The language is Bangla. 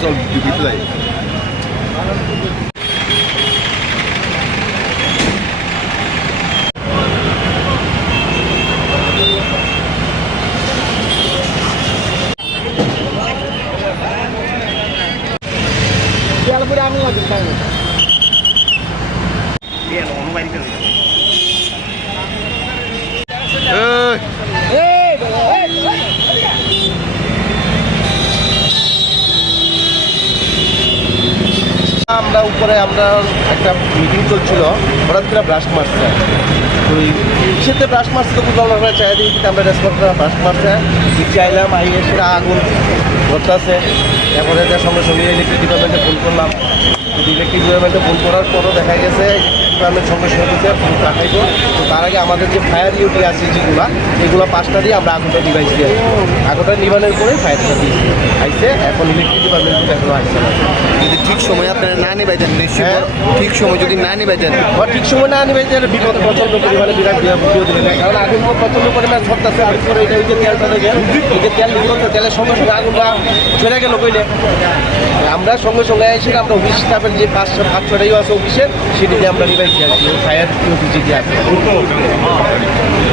চল ডিউটিতে যাই। আমরা উপরে আমরা একটা মিটিং চলছিল, হঠাৎ করে ব্রাশ মারছে। তো সেতে ব্রাশ মারছে তো বুঝলাম আমরা চাই দিই, আমরা রেসপন্সটা ব্রাশ মারছে চাইলাম, আইয়ে সেটা আগুন ধরতেছে। তারপরে সঙ্গে সঙ্গে ইলেকট্রিক ডিপার্টমেন্টে ফোন করলাম। ইলেকট্রিক ডিপার্টমেন্টে ফোন করার পরও দেখা গেছে ডিপার্টমেন্ট সঙ্গে সঙ্গে দিচ্ছে ফোন পাঠাইব। তো তার আগে আমাদের যে ফায়ার ইউটি আছে যেগুলো, এগুলো 5টা দিয়ে আমরা আগুনটা নিভাইছি। আগুনটা নিবানোর পরে ফায়ারটা দিয়েছি আইসে। এখন ইলেকট্রিক ডিপার্টমেন্ট এখনো আসছে না। যদি ঠিক সময় আপনারা না নিবাই দেন, নিশ্চয়ই ঠিক সময় যদি না নিবাই দেন, ঠিক সময় না নিবাই দেন বিপদ প্রচণ্ড পরিমাণে বিরাট বিপদ দেবে। কারণ আগুন প্রচণ্ড পরিমাণে ছড়তেছে। আর পরে এটা হচ্ছে তেলটা দেখে, এই যে তেল নিল, তেলের সঙ্গে সঙ্গে আগুনটা চলে গেল কইলে। আমরা সঙ্গে সঙ্গে এসে আমরা অফিস স্টাফের যে 5-6টাই আছে অফিসের, সেটিতে আমরা নিবাইছি আর কি, ফায়ার অফিসে যে আছে।